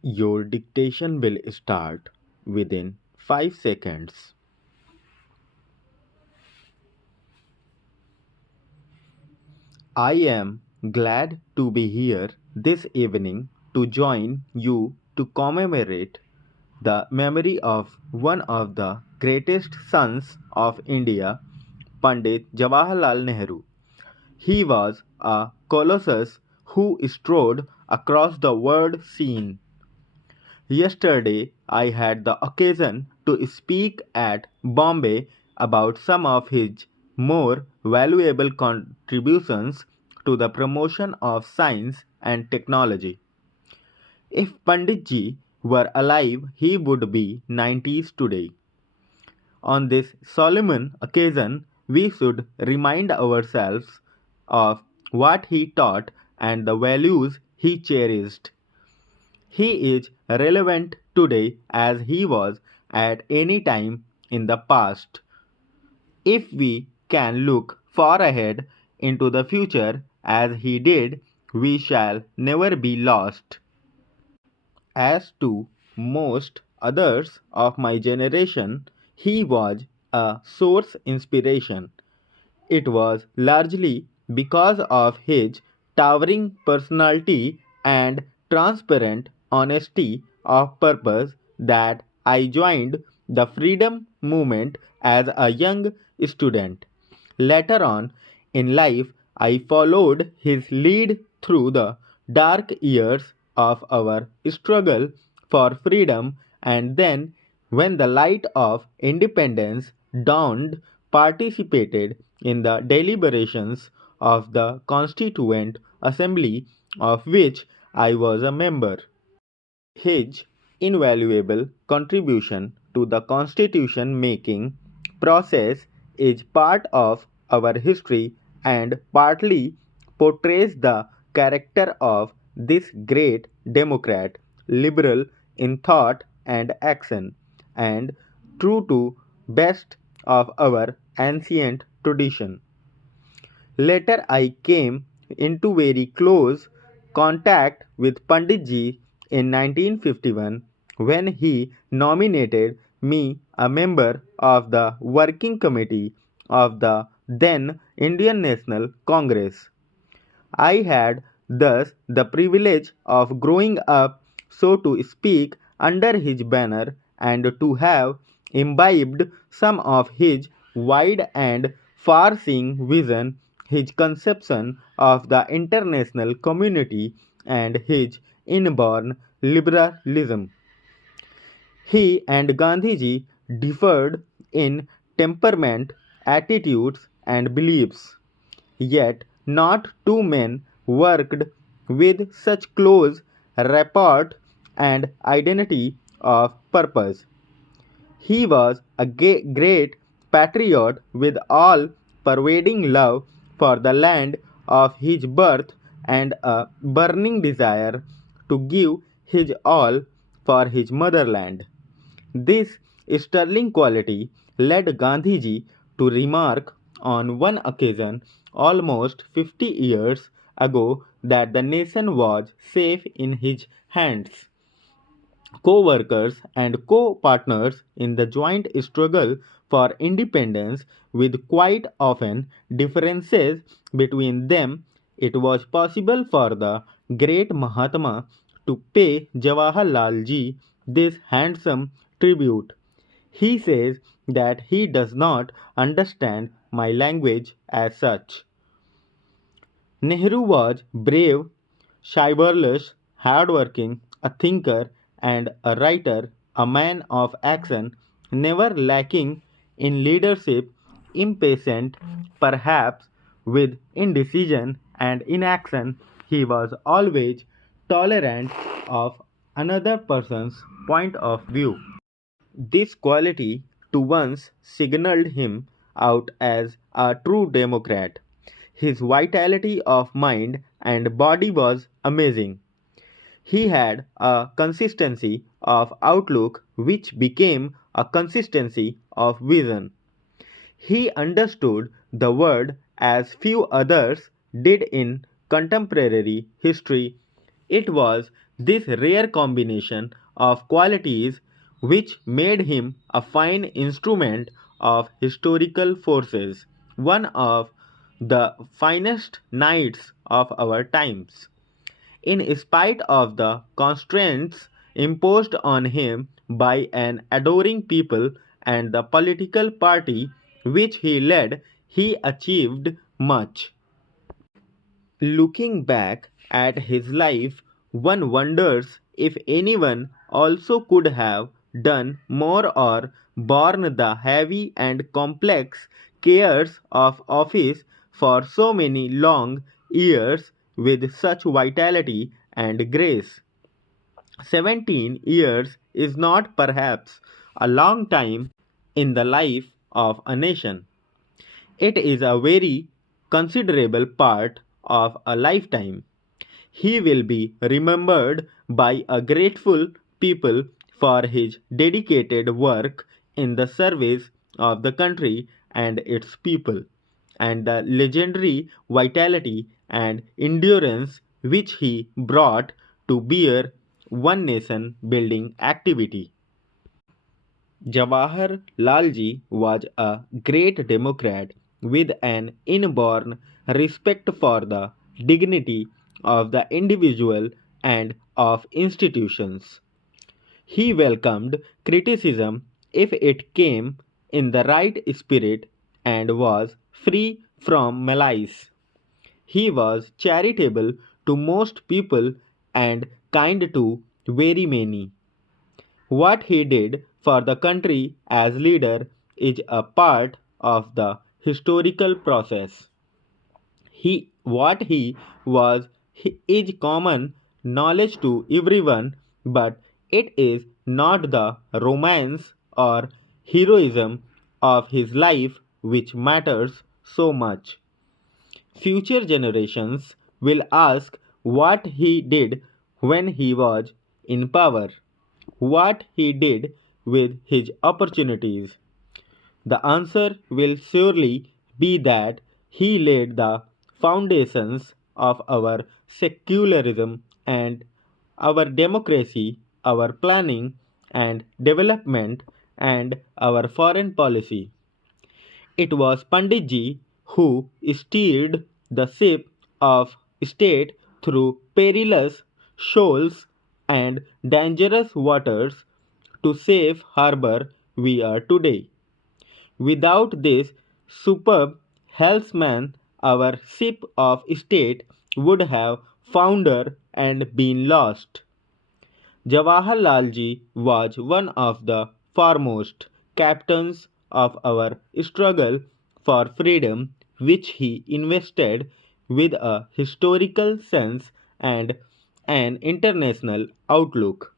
Your dictation will start within 5 seconds. I am glad to be here this evening to join you to commemorate the memory of one of the greatest sons of India, Pandit Jawaharlal Nehru. He was a colossus who strode across the world scene. Yesterday, I had the occasion to speak at Bombay about some of his more valuable contributions to the promotion of science and technology. If Panditji were alive, he would be 90s today. On this solemn occasion, we should remind ourselves of what he taught and the values he cherished. He is relevant today as he was at any time in the past. If we can look far ahead into the future as he did, we shall never be lost. As to most others of my generation, he was a source inspiration. It was largely because of his towering personality and transparent honesty of purpose that I joined the freedom movement as a young student. Later on in life, I followed his lead through the dark years of our struggle for freedom, and then, when the light of independence dawned, participated in the deliberations of the Constituent Assembly, of which I was a member. His invaluable contribution to the constitution making process is part of our history and partly portrays the character of this great democrat, liberal in thought and action, and true to best of our ancient tradition. Later, I came into very close contact with Panditji in 1951 when he nominated me a member of the working committee of the then Indian National Congress. I had thus the privilege of growing up, so to speak, under his banner and to have imbibed some of his wide and far seeing vision, his conception of the international community, and his inborn liberalism. He and Gandhiji differed in temperament, attitudes, and beliefs. Yet not two men worked with such close rapport and identity of purpose. He was a great patriot with all pervading love for the land of his birth and a burning desire to give his all for his motherland. This sterling quality led Gandhiji to remark on one occasion almost 50 years ago that the nation was safe in his hands. Co-workers and co-partners in the joint struggle for independence with quite often differences between them, it was possible for the great Mahatma to pay Jawaharlal ji this handsome tribute. He says that he does not understand my language as such. Nehru was brave, chivalrous, hardworking, a thinker and a writer, a man of action, never lacking in leadership, impatient perhaps with indecision and inaction. He was always tolerant of another person's point of view. This quality to once signaled him out as a true democrat. His vitality of mind and body was amazing. He had a consistency of outlook which became a consistency of vision. He understood the world as few others did in contemporary history. It was This rare combination of qualities which made him a fine instrument of historical forces, one of the finest knights of our times. In spite of the constraints imposed on him by an adoring people and the political party which he led, he achieved much. Looking back at his life, one wonders if anyone also could have done more or borne the heavy and complex cares of office for so many long years with such vitality and grace. 17 years is not perhaps a long time in the life of a nation. It is a very considerable part of a lifetime. He will be remembered by a grateful people for his dedicated work in the service of the country and its people, and the legendary vitality and endurance which he brought to bear one nation building activity. Jawahar Lalji was a great democrat with an inborn respect for the dignity of the individual and of institutions. He welcomed criticism if it came in the right spirit and was free from malice. He was charitable to most people and kind to very many. What he did for the country as leader is a part of the historical process. What he was is common knowledge to everyone, but it is not the romance or heroism of his life which matters so much. Future generations will ask what he did when he was in power, what he did with his opportunities. The answer will surely be that he laid the foundations of our secularism and our democracy, our planning and development, and our foreign policy. It was Panditji who steered the ship of state through perilous shoals and dangerous waters to safe harbor we are today. Without this superb helmsman, our ship of state would have foundered and been lost. Jawaharlal Ji was one of the foremost captains of our struggle for freedom, which he invested with a historical sense and an international outlook.